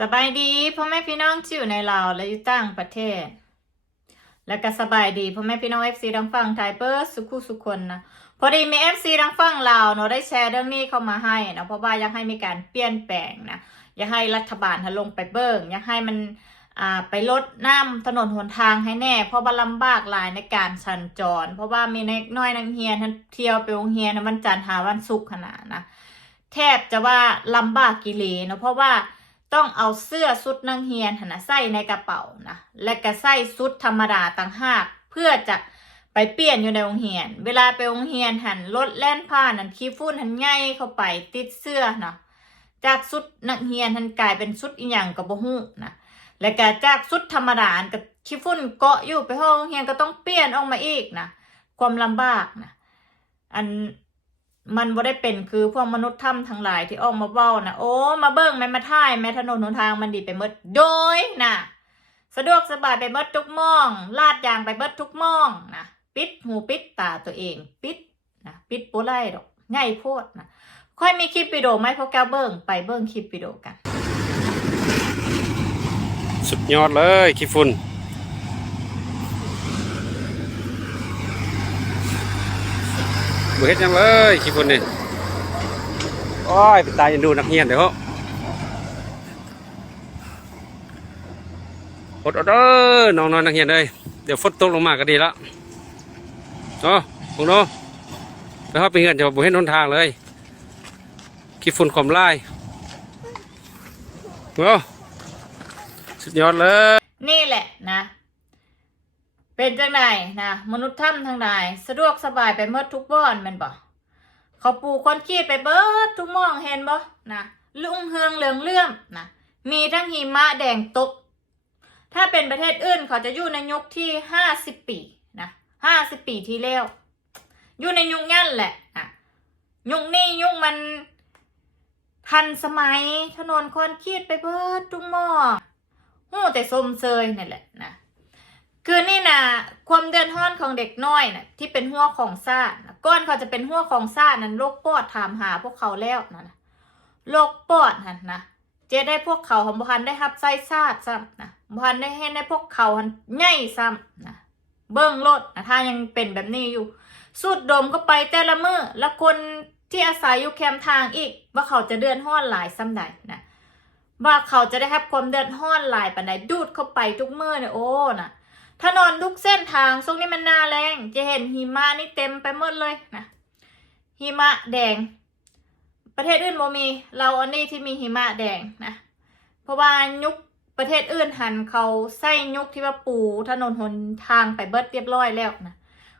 สบายดีพ่อแม่พี่น้องที่อยู่ในลาวและอยู่ต่างประเทศ และก็สบายดีพ่อแม่พี่น้องเอฟซีดังฟังไทยเปิร์สุขุสุคนนะพอดีมีเอฟซีดังฟังลาวเนาะได้แชร์เรื่องนี้เข้ามาให้นะเพราะว่าอยากให้มีการเปลี่ยนแปลงนะอยากให้รัฐบาลทะลงไปเบิ่งอยากให้มันอ่าไปลดน้ำถนนหนทางให้แน่ เพราะว่าลำบากหลายในการสัญจร เพราะว่ามีเล็กน้อยนังเฮียนเที่ยวไปโรงเรียนนะวันจันทร์หาวันศุกร์ขนาดนะแทบจะว่าลำบากกิเลเนาะเพราะว่า ต้องเอาเสื้อสุดนางเฮียนหันใส่ในกระเป๋านะและก็ใส่สุดธรรมดาต่างหากเพื่อจะไปเปลี่ยนอยู่ในโรงเรียน เวลาไปโรงเรียนหันรถแล่นผ่านหันขี้ฝุ่นหันไงเข้าไปติดเสื้อเนาะจากสุดนักเรียนหันกลายเป็นสุดอีหยังกับบ่ฮู้นะและก็จากสุดธรรมดาอันกับขี้ฝุ่นเกาะอยู่ไปห้องโรงเรียนก็ต้องเปลี่ยนออกมาอีกนะความลำบากนะอัน มันบ่ได้เป็นคือพวกมนุษย์ถ้ำทั้งหลายที่ออกมาเว้านะโอ้มาเบิ่งแม่มาท่ายแม่ถนนหนทางมันดีไปหมดโดยนะสะดวกสบายไปหมดทุกม่องลาดยางไปเบิดทุกม่องนะปิดหูปิดตาตัวเอง ปิดนะปิดโปไล่ดอกง่ายโพดนะค่อยมีคลิปวิดีโอไหมพวกแกเบิ่งไปเบิ่งคลิปวิดีโอกัน สุดยอดเลยขี้ฝุ่น บ่เฮ็ดยังเลยขี้ฝุ่นนี่โอ้ยไปตายยันดูนักเรียนเดี๋ยวอดอดเด้อน้องๆนักเรียนเลยเดี๋ยวฝนตกลงมาก็ดีละเนาะพวกเนาะไปฮอดไปเฮือนจะบ่เห็นหนทางเลยขี้ฝุ่นความลายเนาะสุดยอดเลย เป็นจังไดนะมนุษย์ถ้ำทางใดสะดวกสบายไปเมื่อทุกบ้อนมันบ่เขาปูคนกรีตไปเบิดทุกมองเห็นบ่นะลุงเฮืองเหลืองเลื่อมนะมีทั้งหิมะแดงตก ถ้าเป็นประเทศอื่นเขาจะอยู่ในยุคที่ห้าสิบปีนะห้าสิบปีที่แล้วอยู่ในยุคนั่นแหละนะยุคนี้ยุคมันทันสมัยถนนคนกรีตไปเบิดทุกหมองหูแต่สมเซยนั่แหละนะ คือนี่นะความเดือดร้อนของเด็กน้อยนะที่เป็นหัวของซาดนะก้อนเขาจะเป็นหัวของซาดนั้นโรคปอดถามหาพวกเขาแล้วนะนะโรคปอดนั่นนะเจะได้พวกเขาของบุหันได้รับไส้ซาดซ้ำนะบุหันได้ให้ได้พวกเขาหันใหญ่ซ้ำนะเบิ้งรถนะถ้ายังเป็นแบบนี้อยู่ สูดดมก็ไปแต่ละมือแล้วคนที่อาศัยอยู่แคมป์ทางอีก ว่าเขาจะเดือนห้อนหลายซ้ำใดนะว่าเขาจะได้รับความเดือดร้อนหลายปันใดดูดเข้าไปทุกมือเนี่ยโอ้น่ะ ถนนทุกเส้นทางช่วงนี้มันหนาแรงจะเห็นหิมะนี่เต็มไปหมดเลยนะหิมะแดง ประเทศอื่นโมมี เราอันนี้ที่มีหิมะแดงนะ เพราะว่ายุคประเทศอื่นหันเขาใส่ยุคที่ว่าปูถนนหนทางไปเบิดเรียบร้อยแล้วนะ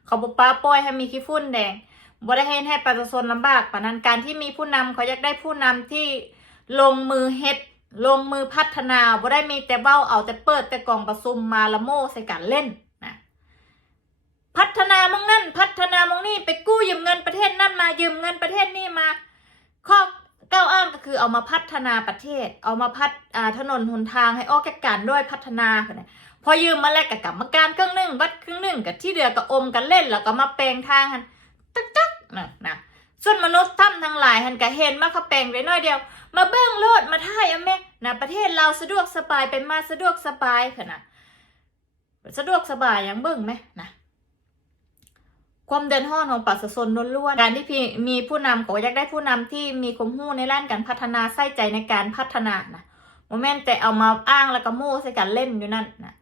เขาบอกป้าปล่อยให้มีขี้ฝุ่นแดงบ่ได้ให้ให้ประชาชนลำบากปานนั้นการที่มีผู้นำเขาอยากได้ผู้นำที่ลงมือเฮ็ด ลงมือพัฒนาบ่ได้มีแต่เบ้าเอาแต่เปิดแต่กล่องประซุมมาละโม่ใส่การเล่นนะพัฒนามองนั่นพัฒนามองนี่ไปกู้ยืมเงินประเทศนั่นมายืมเงินประเทศนี่มาข้อก้าวอ้างก็คือเอามาพัฒนาประเทศ เอามาพัฒอ่าถนนหนทางให้ออกแก่การด้วยพัฒนาพอยืมมาแล้วกับกรรมการครึ่งหนึ่งวัดครึ่งหนึ่งกับที่เหลือก็อมกันเล่นแล้วก็มาแปลงทางกันตักตักนะนะ ส่วนมนุษย์ถ้ำทั้งหลายหันก็เห็นมาเขาแปลงไว้น้อยเดียว มาเบิ้งโลดมาท่ายอะแม่นะประเทศเราสะดวกสบายเป็นมาสะดวกสบายค่ะนะสะดวกสบายย่างเบิ้งไหมนะความเดินห้อนของปัสสนล้วนๆ การที่พี่มีผู้นำก็อยากได้ผู้นำที่มีความรู้ในด้านการพัฒนาใส่ใจในการพัฒนานะโมเมนต์แต่เอามาอ้างแล้วก็โม่ใส่กันเล่นอยู่นั่นนะ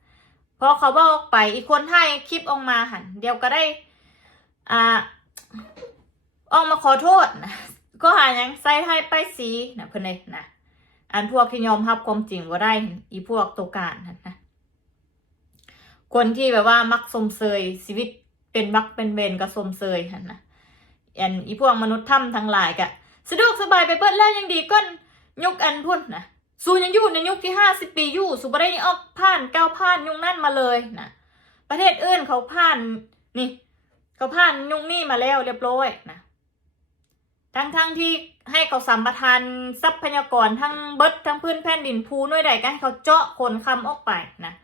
พอเขาบอกไปอีกคนไทยคลิปออกมาหันเดียวก็ได้ อ่า ออกมาขอโทษนะก็หายังใส่ให้ไปสีนะเพื่อนเลยนะอันพวกที่ยอมรับความจริงว่าได้ อีพวกตัวการนั่นะคนที่แบบว่ามักสมเสยชีวิตเป็นมักเป็นเวรก็สมเสยนะอันอีพวกมนุษย์ถ้ำทั้งหลายกะสะดวกสบายไปเบิดแล้วยังดีก้นยุคอันพุ่นนะสูยังอยู่ในยุคที่ห้าสิบปีอยู่สูบได้ออกผ่านก้าวผ่านยุคนั่นมาเลยนะประเทศอื่นเขาผ่านนี่ เขาผ่านยุคนี้มาแล้วเรียบร้อยนะ ทั้งๆที่ให้เขาสัมปทานทรัพยากรทั้งเบิดทั้งพื้นแผ่นดินภูน้อยใดก็ให้เขาเจาะคนคำออกไปนะ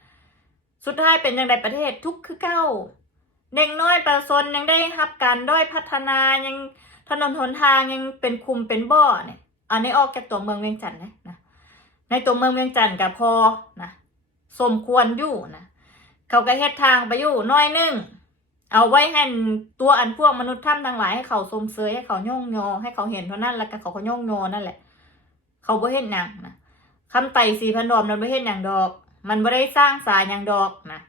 สุดท้ายเป็นอย่างไรประเทศทุกคือเก้าเด็กน้อยประชาชนยังได้รับการด้อยพัฒนายังถนนหนทางยังเป็นคุมเป็นบ่อเนี่ยอันนี้ออกจากตัวเมืองเวียงจันทน์นะนะในตัวเมืองเวียงจันทร์กับพอนะสมควรอยู่นะเขาก็เฮ็ดทางไปอยู่น้อยหนึง เอาไว้ให้ตัวอันพวกมนุษย์ถ้ำทั้งหลายให้เขาสมเสยให้เขาย่องยให้เขาเห็นเท่านั้นแล้วก็เขาก็ย่องยนั่นแหละ เขาบ่เห็นหยังนะคำไต่สีพันดอมนั้นบ่เห็นหยังดอก มันบ่ได้สร้างสารหยังดอกนะ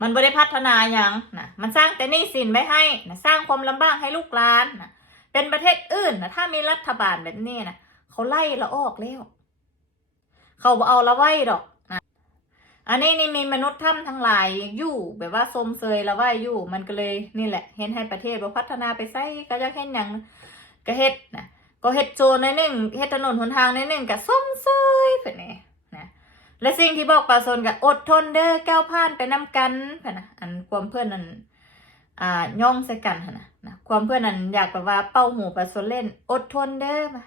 มันบ่ได้พัฒนาหยังนะมันสร้างแต่นี้สินไว้ให้นะสร้างความลำบากให้ลูกหลานนะเป็นประเทศอื่นนะถ้ามีรัฐบาลแบบนี้นะเขาไล่ละออกแล้ว เขาบ่เอาละไว้ดอก อันนี้นี่มีมนุษย์ถ้ำทั้งหลายอยู่แบบว่าสมเสยละไว้อยู่ มันก็เลยนี่แหละ เห็นให้ประเทศว่าพัฒนาไปไสก็จะเห็นหยังก็เฮ็ดนะก็เฮ็ดโจรในหนึ่งเฮ็ดถนนหนทางในหนึ่งก็สมเสยเพิ่นนี่นะและสิ่งที่บอกปลาสนก็อดทนเด้อก้าวผ่านไปนำกันเพิ่นนะอันความเพื่อนนั้นอ่าย่องใส่กันนะนะความเพื่อนนั้นอยากแบบว่าเป้าหูปลาสนเล่น อดทนเด้อมา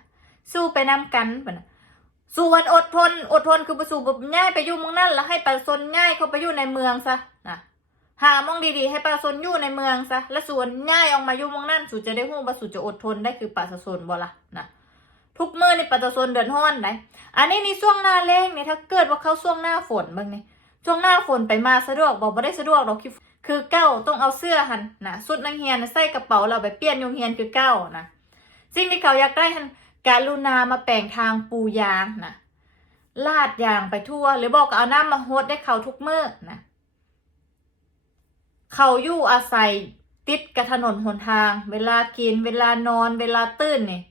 สู้ไปนำกันเพิ่นนะ ส่วนอดทน อดทนคือประสูบง่ายไปอยู่มองนั่นแล้วให้ปลาสนง่ายเข้าไปอยู่ในเมืองซะนะหามองดีๆ ให้ปลาสนอยู่ในเมืองซะและส่วนง่ายออกมาอยู่เมืองนั่นสู่จะได้ฮู้ว่าสู่จะอดทนได้คือปลาสนบ่ละนะทุกมื้อนี่ปลาสนเดือดร้อนได้อันนี้ในช่วงหน้าแล้งเนี่ยถ้าเกิดว่าเข้าช่วงหน้าฝนบ้างนี่ยช่วงหน้าฝนไปมาสะดวกบอกว่าได้สะดวกหรอกคือคือเก้าต้องเอาเสื้อหันนะสุดนังเฮียนใส่กระเป๋าเราไปเปลี่ยนโยงเฮียนคือเก้านะสิ่งที่เขาอยากได้หัน การุณามาแปลงทางปูยางนะลาดยางไปทั่ว หรือบอกเอาน้ำมาโฮดได้เขาทุกเมื่อนะเขาอยู่อาศัยติดกับถนนหนทาง เวลากิน เวลานอน เวลาตื่นนี่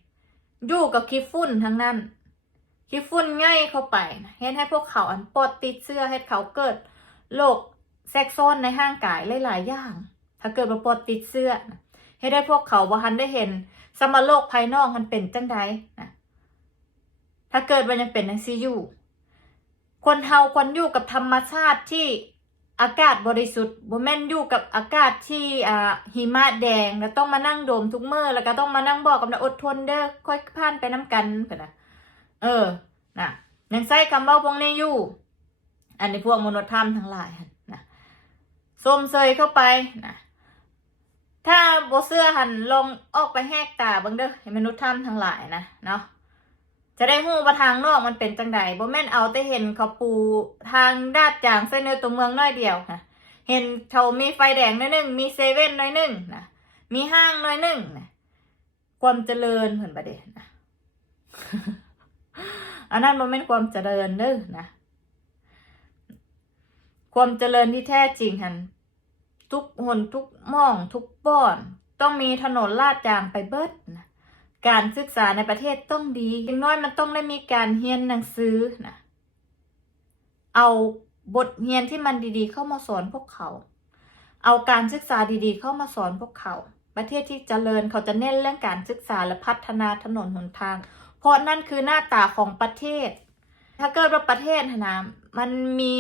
อยู่กับขี้ฝุ่นทั้งนั้นขี้ฝุ่นง่ายเข้าไปเฮ็ดให้พวกเขาอันปอดติดเสื้อให้เขาเกิดโรคแทรกซ้อนในร่างกายหลายๆอย่าง ถ้าเกิดมาปอดติดเสื้อนะ ให้ได้พวกเขาบ่ทันได้เห็นสมรโลกภายนอกมันเป็นจังใดนะถ้าเกิดมันยังเป็นจังซี่อยู่คนเฮาควรอยู่กับธรรมชาติที่อากาศบริสุทธิ์บ่แม่นอยู่กับอากาศที่อ่าหิมะแดงแล้วต้องมานั่งโดมทุกเมื้อแล้วก็ต้องมานั่งบอกกับนะอดทนเด้อค่อยผ่านไปน้ำกันเพิ่นนะเออนะยังใช้คำเว่าพวกนี้อยู่ อันนี้พวกมนุษย์ถ้ำทั้งหลายนะส้มเซยเข้าไปนะ ถ้าโบเสื้อหันลงออกไปแหกตาบังเด้อให้มนุษย์ถ้ำทั้งหลายนะเนาะจะได้หูว่าทางนอกมันเป็นจังใดบ่แม่นเอาแต่เห็นเขาปูทางดาดจางเส้นเนื้อตัวเมืองน้อยเดียวนะเห็นเขามีไฟแดงน้อยหนึ่งมีเซเว่นน้อยหนึ่งนะมีห้างน้อยหนึ่งนะความเจริญเพิ่นประเด็นนะอันนั้นมันเป็นความเจริญเด้อนะความเจริญที่แท้จริงหัน ทุกหนทุกม่องทุกป้อน ต้องมีถนนลาดยางไปเบิดนะการศึกษาในประเทศต้องดีอย่างน้อยมันต้องได้มีการเรียนหนังสือนะเอาบทเรียนที่มันดีๆ เข้ามาสอนพวกเขา เอาการศึกษาดีๆ เข้ามาสอนพวกเขา ประเทศที่เจริญเขาจะเน้นเรื่องการศึกษาและพัฒนาถนนหนทาง เพราะนั่นคือหน้าตาของประเทศ ถ้าเกิดว่าประเทศนะนะมันมี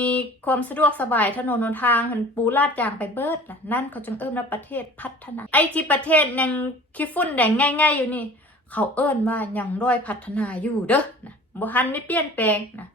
ความสะดวกสบายถนนหนทางหันปูลาดยางไปเบิดนะนั่นเขาจึงเอิ้มว่าประเทศพัฒนา ไอที่ประเทศยังคิฟุ่นแดงง่าย ๆ อยู่นี่ เขาเอิ้นว่ายังด้อยพัฒนาอยู่เด้อนะบุหันไม่เปลี่ยนแปลงนะ